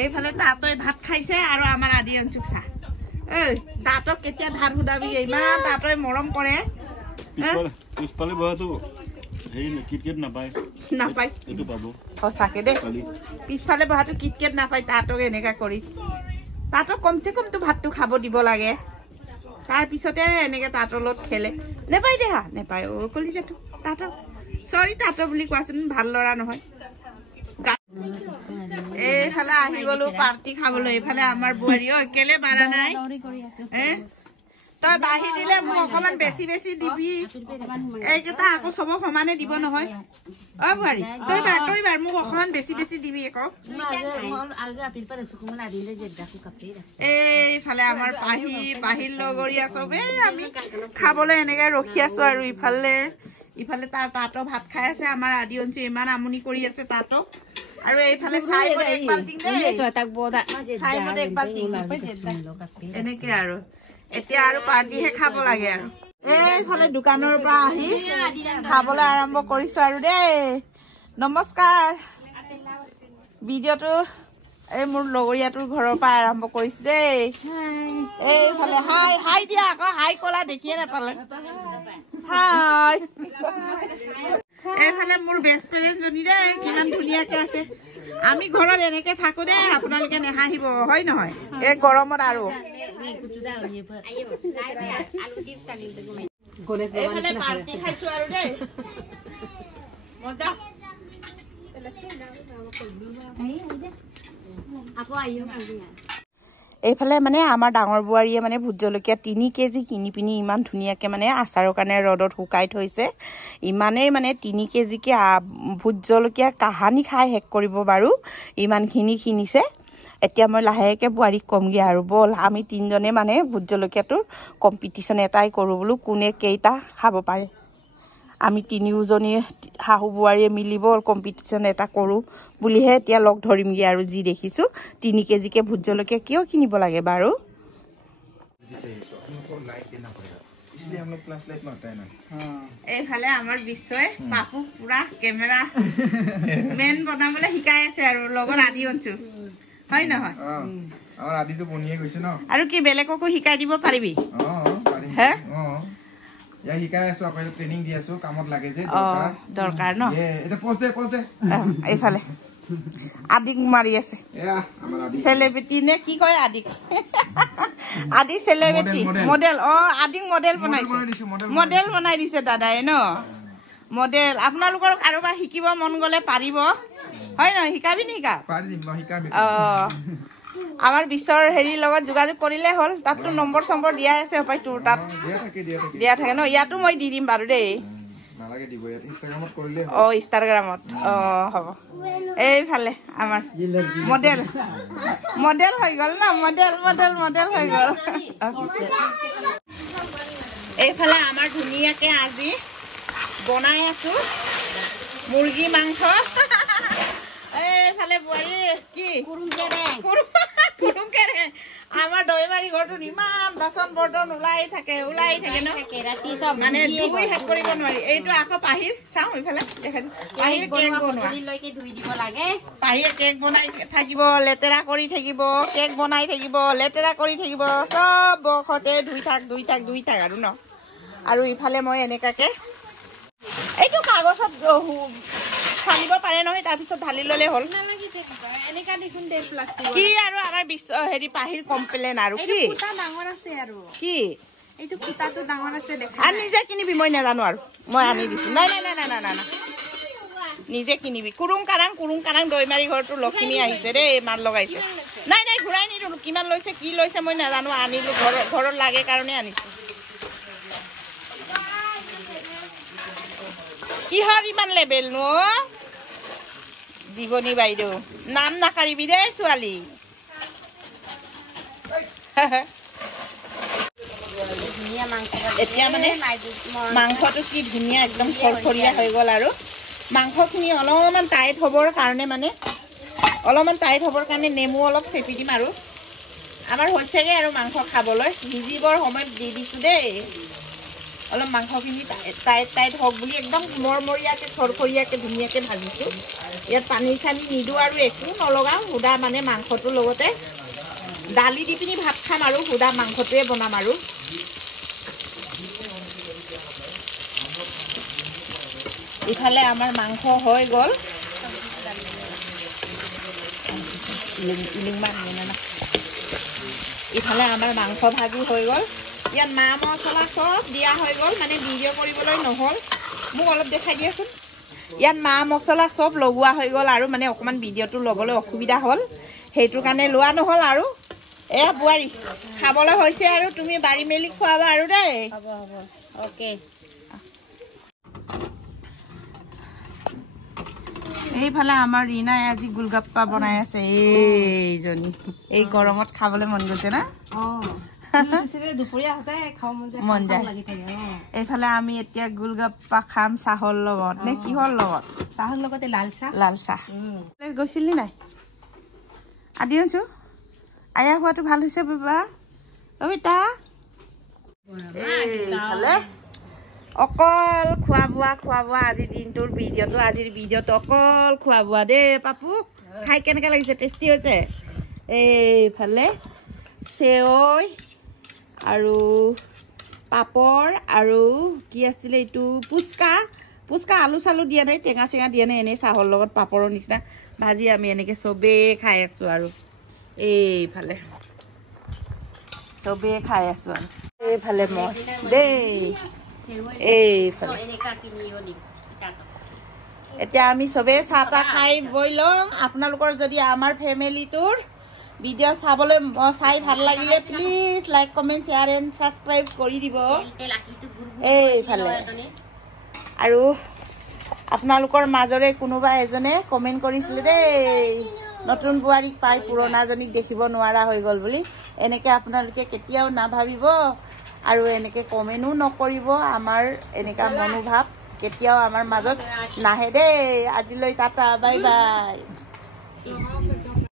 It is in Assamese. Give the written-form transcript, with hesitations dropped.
এইফালে তাতই ভাত খাইছে আৰু আমাৰ আদি অঞ্চুক চা এই তাতক কেতিয়া ধাৰ হুদাবি ইমান তাতই মৰম কৰে পিছফালে বহাটো হেৰি কিটকেট নাপায় নাপায় এইটো পাব সঁচাকে দে পিছফালে বহাটো কিটকেট নাপায় তাতক এনেকা কৰি তাতক কমচে কম তো ভাতটো খাব দিব লাগে তাৰ পিছতে এনেকে তাতৰ লগত খেলে নেপায় দে হা নেপায় অ কলি যেটো তাতক সৰি তাতক বুলি কোৱাচোন ভাল লৰা নহয় এইফালে আহি গলো পাৰ্টি খাবলৈ এইফালে আমাৰ বুঢ়ী ঐ কেলে বাৰা নাই তই বাঢ়ি দিলে মোক অকমান বেছি বেছি দিবি এইকেইটা আকৌ চব সমানে দিব নহয় অ বুঢ়ী তই বাৰ মোক অকমান বেছি বেছি দিবি আকৌ এইফালে আমাৰ পাহিৰ লগৰীয়া চবে আমি খাবলৈ এনেকে ৰখি আছো আৰু ইফালে তাৰ তাতো ভাত খাই আছে আমাৰ আদি অঞ্চল ইমান আমনি কৰি আছে তাতো আৰু এইফালে চাই মতে এক বাল্টিং দে চাই মতে এক বাল্টিং এনেকে আৰু এতিয়া আৰু পাৰ্টিহে খাব লাগে আৰু এইফালে দোকানৰ পৰা আহি খাবলৈ আৰম্ভ কৰিছো আৰু দেই নমস্কাৰ ভিডিঅ'টো এই মোৰ লগৰীয়াটোৰ ঘৰৰ পৰা আৰম্ভ কৰিছো দেই এইফালে হাই দিয়া আকৌ হাই কলা দেখিয়ে নাপালে হাই এইফালে মোৰ বেষ্ট ফ্ৰেণ্ড জনী দেই কিমান ধুনীয়াকে আছে আমি ঘৰত এনেকে থাকো দেই আপোনালোকে নেহাহিব হয় নহয় এই গৰমত আৰু এইফালে পাৰ্টি খাইছো আৰু দেই মজা এইফালে মানে আমাৰ ডাঙৰ বোৱাৰীয়ে মানে ভোট জলকীয়া 3 কেজি কিনি পিনি ইমান ধুনীয়াকে মানে আচাৰৰ কাৰণে ৰ'দত শুকাই থৈছে ইমানেই মানে 3 কেজিকে ভোট জলকীয়া কাহানি খাই শেষ কৰিব বাৰু ইমানখিনি কিনিছে এতিয়া মই লাহেকে বোৱাৰীক কমগে আৰু বল আমি 3 জনে মানে ভোট জলকীয়াটোৰ কম্পিটিশন এটাই কৰো বলো কোনে কেইটা খাব পাৰে আমি 3 জনী হাহু বোৱাৰীয়ে মিলি বল কম্পিটিশন এটা কৰো বুলিহে এতিয়া লগ ধৰিমগে আৰু যি দেখিছো 3 কেজিকে ভোট জলকীয়া কিয় কিনিব লাগে বাৰু इसलिए हम लोग फ्लैश लाइट मारता है ना এইফালে আমাৰ বিশ্বই পাপু পুৰা কেমেৰা মেন বনাবলৈ শিকাই আছে আৰু লগত আদি অঞ্চু হয় নহয় আমাৰ আদিটো বনিয়ে গৈছে ন আৰু কি বেলেগকো শিকাই দিব পাৰিবি পাৰিম হে ইয়া শিকাই আছো আকৌ ট্ৰেনিং দি আছো কামত লাগে যে দৰকাৰ ন এটা পোষ্ট দে এইফালে আদিক মাৰি আছে এয়া আমাৰ আদি সেলিব্ৰিটি নে কি কয় আদিক আদি সেলিব্ৰিটি মডেল আদিক মডেল বনাই দিছে দাদাই ন মডেল আপোনালোকৰ কাৰোবাৰ শিকিব মন গলে পাৰিব হয় ন শিকাবি নি পাৰিম ন শিকাবি আমাৰ বিশ্বৰ হেৰি লগত যোগাযোগ কৰিলে হ'ল তাতটো নম্বৰ নম্বৰ দিয়া আছে পাই তোৰ তাত দিয়া থাকে ন ইয়াতো মই দি দিম বাৰু দেই নালাগে দিব ইয়াত ইনষ্টাগ্ৰামত কৰিলে ইনষ্টাগ্ৰামত হ'ব এইফালে আমাৰ মডেল হৈ গ'ল ন মডেল হৈ গ'ল এইফালে আমাৰ ধুনীয়াকে আজি বনাই আছো মুৰ্গী মাংস এইফালে বোৱাৰী কি কুৰুংকেৰে আমাৰ দৈমাৰী ঘৰটো ইমান বাচন বৰ্তন ওলাই থাকে ন মানে ধুই শেষ কৰিব নোৱাৰি এইটো আকৌ পাহিৰ চাওঁ এইফালে দেখা পাহিৰ কেক বনোৱা পাহিয়ে কেক বনাই থাকিব লেতেৰা কৰি থাকিব কেক বনাই থাকিব লেতেৰা কৰি থাকিব চব বখতে ধুই থাক আৰু ন আৰু ইফালে মই এনেকাকে এইটো কাগজত চালিব পাৰে নহয় তাৰপিছত ঢালি ললে হ'ল কি আৰু আমাৰ হেৰি পাহিৰ কমপ্লেইন আৰু কি কি নিজে কিনিবি মই নাজানো আৰু মই আনি দিছো নাই নিজে কিনিবি কুৰুং কাৰাং দৈমাৰী ঘৰটো লখিমী আহিছে দেই মান লগাইছে নাই ঘূৰাই নিদিলো কিমান লৈছে কি লৈছে মই নাজানো আনিলো ঘৰত লাগে কাৰণে আনিছো কিহৰ ইমান লেবেল নো জীৱনী বাইদেউ নাম নাকাৰিবি দেই ছোৱালী এতিয়া মানে মাংসটো কি ধুনীয়া একদম খৰখৰীয়া হৈ গ'ল আৰু মাংসখিনি অলপমান টাইট হ'বৰ কাৰণে নেমু অলপ চেপি দিম আৰু আমাৰ হৈছেগে আৰু মাংস খাবলৈ ভিজিবৰ সময়ত দি দিছো দেই অলপ মাংসখিনি টাইট হওক বুলি একদম মৰমৰীয়াকৈ খৰখৰীয়াকৈ ধুনীয়াকৈ ভাজিছোঁ ইয়াত পানী চানী নিদিওঁ আৰু একো নলগাওঁ সুদা মানে মাংসটোৰ লগতে দালি দি পিনি ভাত খাম আৰু সুদা মাংসটোৱে বনাম আৰু ইফালে আমাৰ মাংস হৈ গ'ল ইফালে আমাৰ মাংস ভাজি হৈ গ'ল ইয়াত মা মছলা চব দিয়া হৈ গ'ল মানে ভিডিঅ' কৰিবলৈ নহ'ল মোক অলপ দেখাই দিয়াচোন ইয়াত মা মছলা চব লগোৱা হৈ গ'ল আৰু মানে অকণমান ভিডিঅ'টো ল'বলৈ অসুবিধা হ'ল সেইটোৰ কাৰণে লোৱা নহ'ল আৰু এয়া বোৱাৰী খাবলৈ হৈছে আৰু তুমি বাৰী মেলি খুৱাবা আৰু দেই হ'ব হ'ব অ'কে এইফালে আমাৰ ৰীণাই আজি গোলগাপ্পা বনাই আছে এইজনী এই গৰমত খাবলৈ মন গৈছে না মন যায় এইফালে আমি এতিয়া গোলগাপ্পা খাম চাহৰ লগত নে কিহৰ লগত চাহৰ লগতে লাল চাহ গৈছিলি নাই আদি আছো আয়া খোৱাটো ভাল হৈছে বাবা কবিতা এইফালে অকল খোৱা বোৱা আজিৰ দিনটোৰ আজিৰ ভিডিঅ'টো অকল খোৱা বোৱা দেই পাপু খাই কেনেকৈ লাগিছে টেষ্টি হৈছে এইফালে চেৱৈ আৰু পাপৰ আৰু কি আছিলে এইটো পুচকা আলু চালু দিয়া নাই টেঙা চেঙা দিয়া নাই এনেই চাহৰ লগত পাপৰৰ নিচিনা ভাজি আমি এনেকৈ চবেই খাই আছোঁ আৰু এইফালে চবেই খাই আছোঁ আৰু এইফালে মই দেই এইফালে এতিয়া আমি চবেই চাহ তাহ খাই বৈ লওঁ আপোনালোকৰ যদি আমাৰ ফেমিলিটোৰ ভিডিঅ' চাই ভাল লাগিলে please like comment share and subscribe কৰি দিব এইফালে আৰু আপোনালোকৰ মাজৰে কোনোবা এজনে কমেণ্ট কৰিছিলে দেই নতুন বোৱাৰীক পাই পুৰণাজনীক দেখিব নোৱাৰা হৈ গ'ল বুলি এনেকৈ আপোনালোকে কেতিয়াও নাভাবিব আৰু এনেকৈ কমেণ্টো নকৰিব আমাৰ এনেকুৱা মনোভাৱ কেতিয়াও আমাৰ মাজত নাহে দেই আজিলৈ টাটা বাই বাই